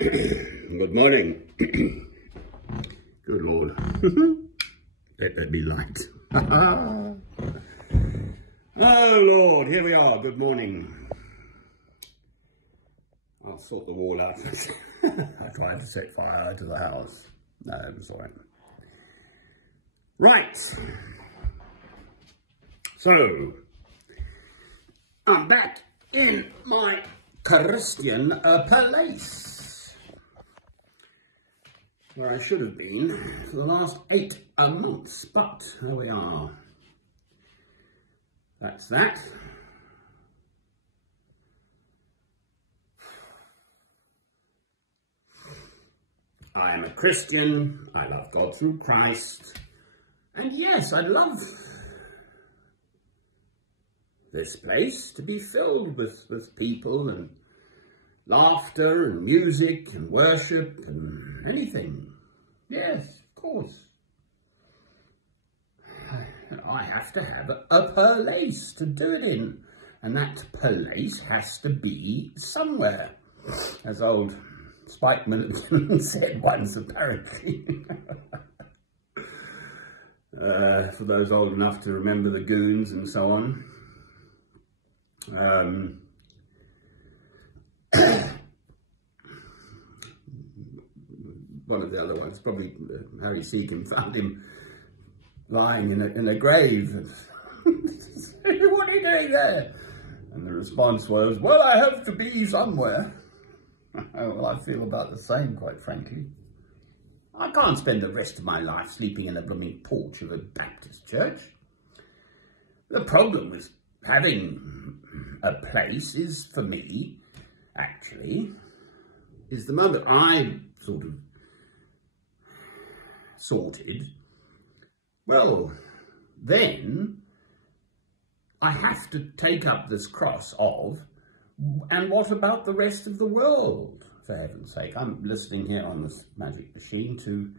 Good morning. Good Lord. Let there be light. Oh Lord, here we are. Good morning. I'll sort the wall out. I tried to set fire to the house. No, it was all right. Right. So, I'm back in my Christian place, where I should have been for the last 8 months, but there we are. That's that. I am a Christian, I love God through Christ, and yes, I'd love this place to be filled with people and laughter and music and worship and anything. Yes, of course. I have to have a place to do it in, and that place has to be somewhere, as old Spike Milligan said once, apparently. For those old enough to remember the Goons and so on. One of the other ones, probably Harry Seacombe, found him lying in a grave. What are you doing there? And the response was, well, I have to be somewhere. Well, I feel about the same, quite frankly. I can't spend the rest of my life sleeping in a blooming porch of a Baptist church. The problem with having a place is, for me, actually, is the moment I sort of sorted, well, then I have to take up this cross of, and what about the rest of the world, for heaven's sake? I'm listening here on this magic machine to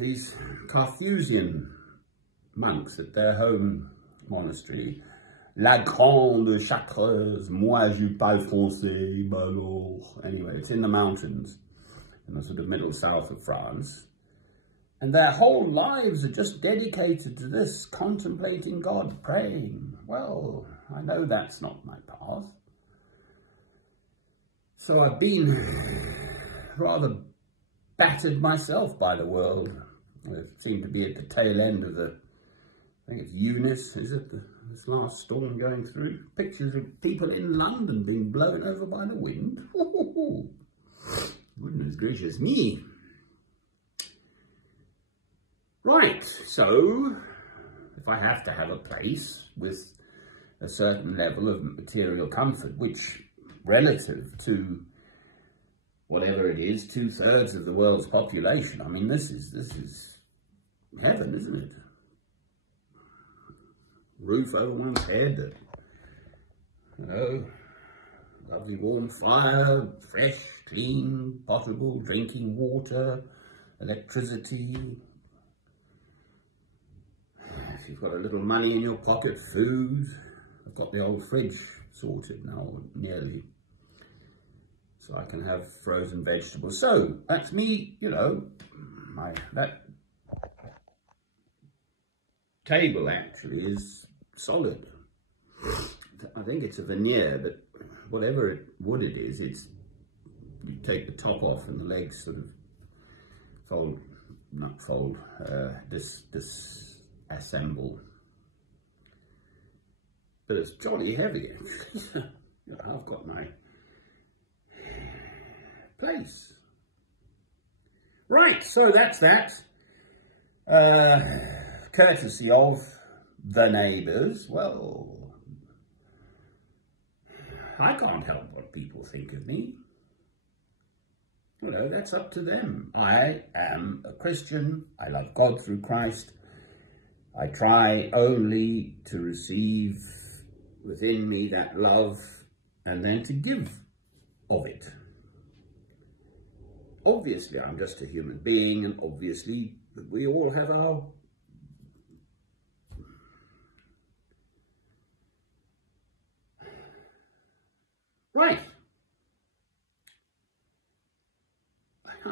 these Carthusian monks at their home monastery. La Grande Chartreuse, moi je parle français, alors. Anyway, it's in the mountains, in the sort of middle south of France. And their whole lives are just dedicated to this, contemplating God, praying. Well, I know that's not my path. So I've been rather battered myself by the world. I seem to be at the tail end of the, I think it's Eunice, is it? This last storm going through. Pictures of people in London being blown over by the wind. Ooh, goodness gracious me. Right, so if I have to have a place with a certain level of material comfort, which relative to whatever it is, 2/3 of the world's population, I mean, this is heaven, isn't it? Roof over one's head, you know, lovely warm fire, fresh, clean, potable drinking water, electricity. If you've got a little money in your pocket, food. I've got the old fridge sorted now, nearly, so I can have frozen vegetables. So that's me, you know. That table actually is solid. I think it's a veneer, but whatever wood it is, it's, you take the top off and the legs sort of fold, not fold, disassemble. But it's jolly heavy, actually. You know, I've got my place. Right, so that's that. Courtesy of the neighbours. Well, I can't help what people think of me. You know, that's up to them. I am a Christian. I love God through Christ. I try only to receive within me that love and then to give of it. Obviously, I'm just a human being, and obviously we all have our right.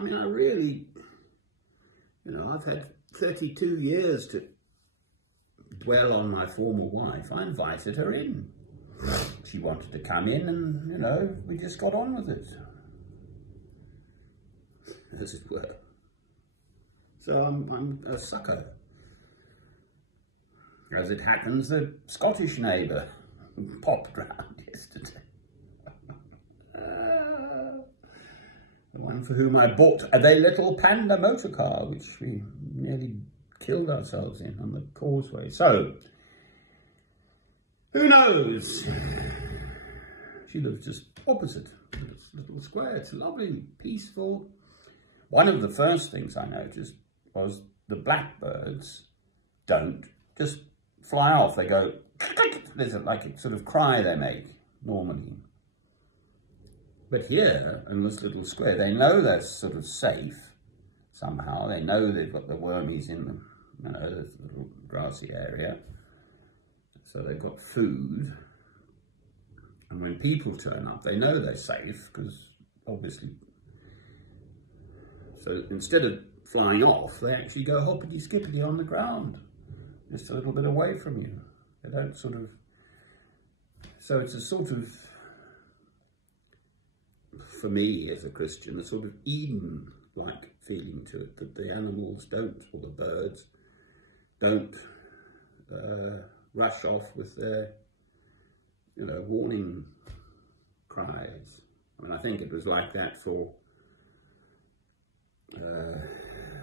mean, I really, you know, I've had 32 years to dwell on my former wife. I invited her in. She wanted to come in and, you know, we just got on with it, as it were. So I'm a sucker. As it happens, the Scottish neighbour popped round yesterday. The one for whom I bought their little Panda motor car, which we nearly killed ourselves in on the causeway. So, who knows? She lives just opposite this little square. It's lovely, peaceful. One of the first things I noticed was the blackbirds don't just fly off. They go, there's like a sort of cry they make normally. But here, in this little square, they know they're sort of safe somehow. They know they've got the wormies in the, you know, this little grassy area. So they've got food. And when people turn up, they know they're safe, because obviously... So instead of flying off, they actually go hoppity-skippity on the ground, just a little bit away from you. They don't sort of... So it's a sort of... For me, as a Christian, a sort of Eden-like feeling to it, that the animals don't, or the birds, don't rush off with their, you know, warning cries. I mean, I think it was like that for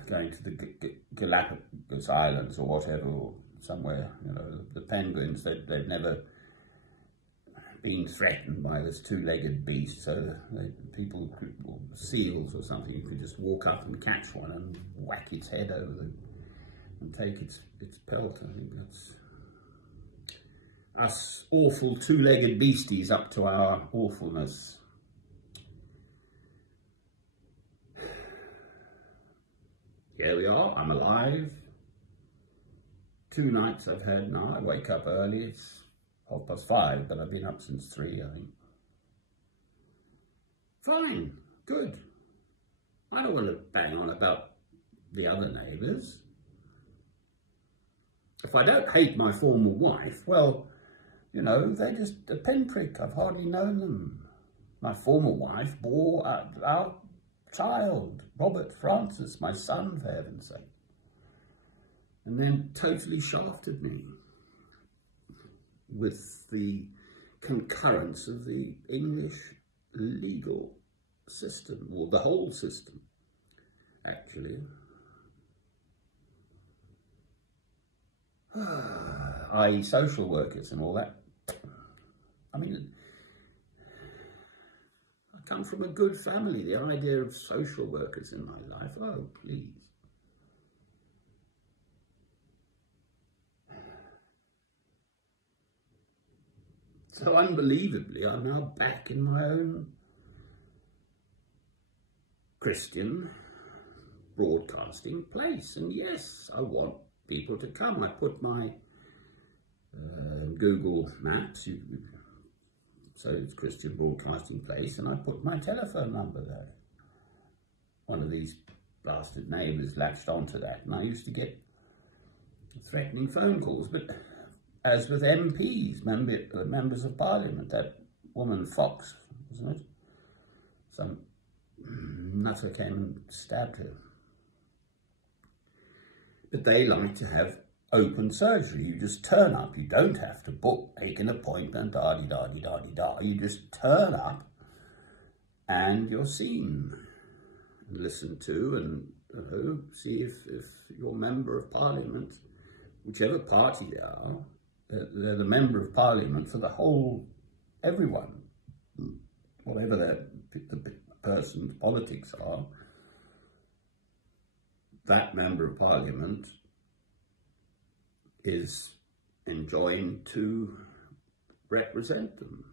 going to the Galapagos Islands or whatever, or somewhere, you know, the penguins, they've never been threatened by this two-legged beast, so people could, or seals or something, you could just walk up and catch one and whack its head over and take its pelt. I think that's us awful two-legged beasties up to our awfulness. Here we are, I'm alive. 2 nights I've had now. I wake up early, it's 5:30, but I've been up since 3, I think. Fine, good. I don't want to bang on about the other neighbours. If I don't hate my former wife, well, you know, they're just a pinprick. I've hardly known them. My former wife bore our child, Robert Francis, my son, for heaven's sake, and then totally shafted me with the concurrence of the English legal system, or the whole system, actually. I.e. social workers and all that. I mean, I come from a good family. The idea of social workers in my life, oh, please. So unbelievably, I'm now back in my own Christian broadcasting place. And yes, I want people to come. I put my Google Maps, so it's Christian broadcasting place, and I put my telephone number there. One of these blasted neighbours latched onto that, and I used to get threatening phone calls. But as with MPs, members of Parliament, that woman Fox, wasn't it? Some nutter came and stabbed her. But they like to have open surgery. You just turn up. You don't have to book, make an appointment, da-di-da-di-da-di-da. You just turn up and you're seen and listened to, and you know, see if your member of Parliament, whichever party they are, they're the member of Parliament for the whole, everyone, whatever the person's politics are. That member of Parliament is enjoined to represent them.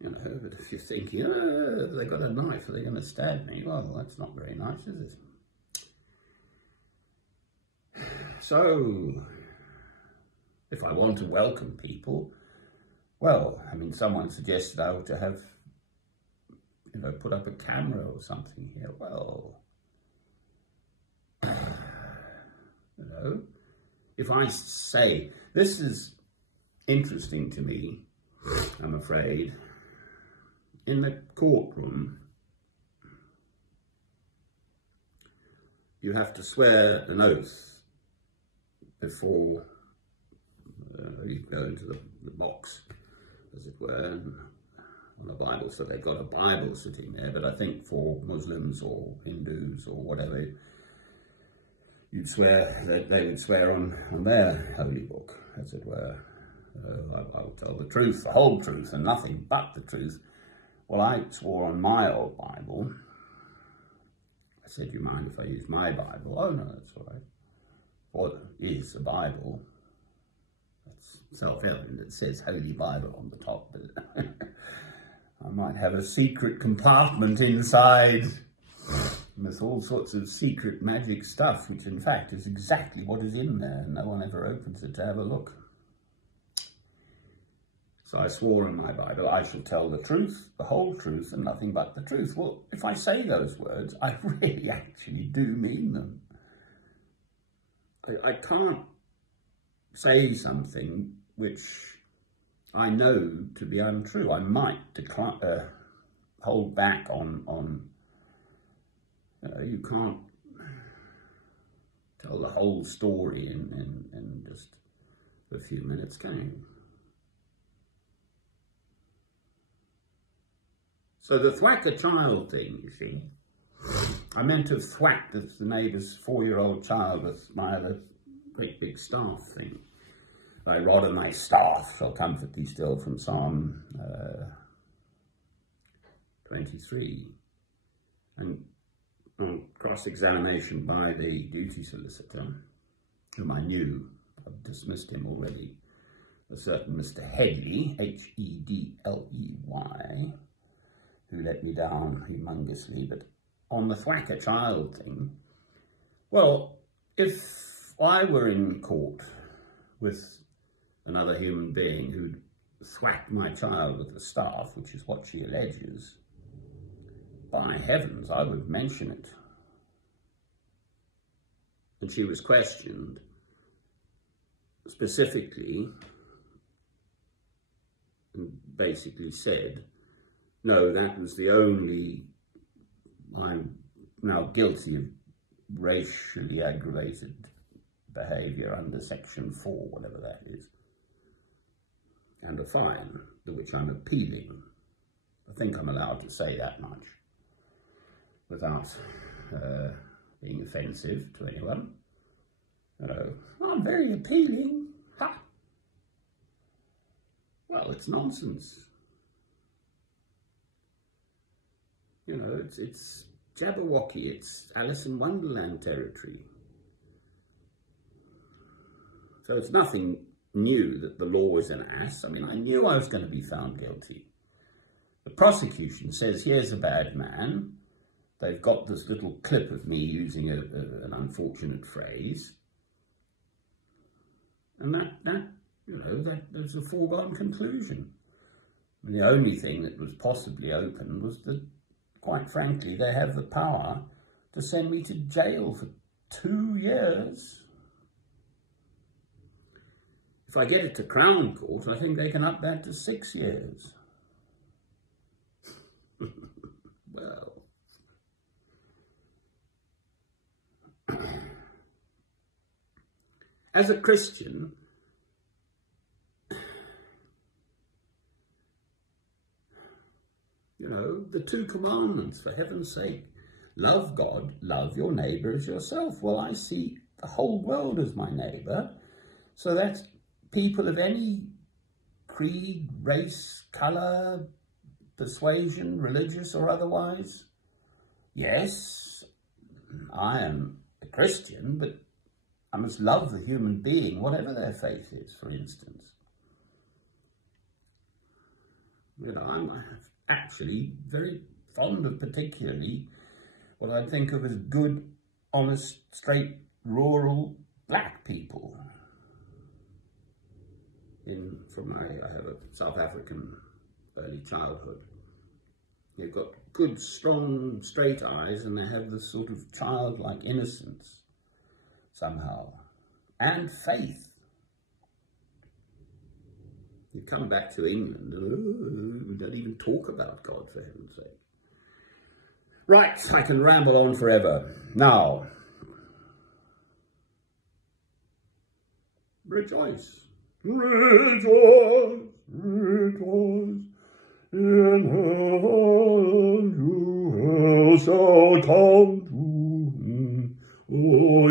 You know, but if you're thinking, oh, they got a knife, are they going to stab me? Well, that's not very nice, is it? So, if I want to welcome people, well, I mean, someone suggested I ought to have, if I put up a camera or something here, well, you know, if I say, this is interesting to me, I'm afraid, in the courtroom, you have to swear an oath before you go into the box, as it were, and on a Bible. So they've got a Bible sitting there, but I think for Muslims or Hindus or whatever, you'd swear that they would swear on their holy book, as it were. I'll tell the truth, the whole truth, and nothing but the truth. Well, I swore on my old Bible. I said, "Do you mind if I use my Bible?" "Oh, no, that's all right." What is a Bible? That's self-evident. It says Holy Bible on the top, but I might have a secret compartment inside with all sorts of secret magic stuff, which in fact is exactly what is in there, and no one ever opens it to have a look. So I swore in my Bible, "I shall tell the truth, the whole truth, and nothing but the truth." Well, if I say those words, I really actually do mean them. I can't say something which I know to be untrue. I might hold back on you can't tell the whole story in just a few minutes, can you? So the thwack a child thing, you see, I meant to have thwacked the neighbour's 4-year-old child with my other great big staff thing. "Thy rod and thy staff shall comfort thee still," from Psalm 23. And on cross-examination by the duty solicitor, whom I knew, I've dismissed him already, a certain Mr. Hedley, Hedley, who let me down humongously. But on the thwack a child thing, well, if I were in court with another human being who'd thwacked my child with a staff, which is what she alleges, by heavens, I would mention it. And she was questioned specifically and basically said, "No, that was the only, I'm now guilty of racially aggravated behaviour under Section 4, whatever that is, and a fine, to which I'm appealing." I think I'm allowed to say that much without being offensive to anyone. "I'm very appealing." Ha! Well, it's nonsense. You know, it's Jabberwocky, it's Alice in Wonderland territory. So it's nothing new that the law is an ass. I mean, I knew I was going to be found guilty. The prosecution says, "Here's a bad man." They've got this little clip of me using an unfortunate phrase. And that's a foregone conclusion. And the only thing that was possibly open was that, quite frankly, they have the power to send me to jail for 2 years. If I get it to Crown Court, I think they can up that to 6 years. Well, as a Christian, you know, the 2 commandments, for heaven's sake. Love God, love your neighbour as yourself. Well, I see the whole world as my neighbour. So that's people of any creed, race, colour, persuasion, religious or otherwise. Yes, I am a Christian, but I must love the human being, whatever their faith is, for instance. You know, I'm actually very fond of particularly what I think of as good, honest, straight, rural black people. I have a South African early childhood. They've got good, strong, straight eyes, and they have this sort of childlike innocence somehow, and faith. You come back to England, we don't even talk about God, for heaven's sake. Right, I can ramble on forever. Now, rejoice, rejoice, rejoice, in heaven you shall come to, oh,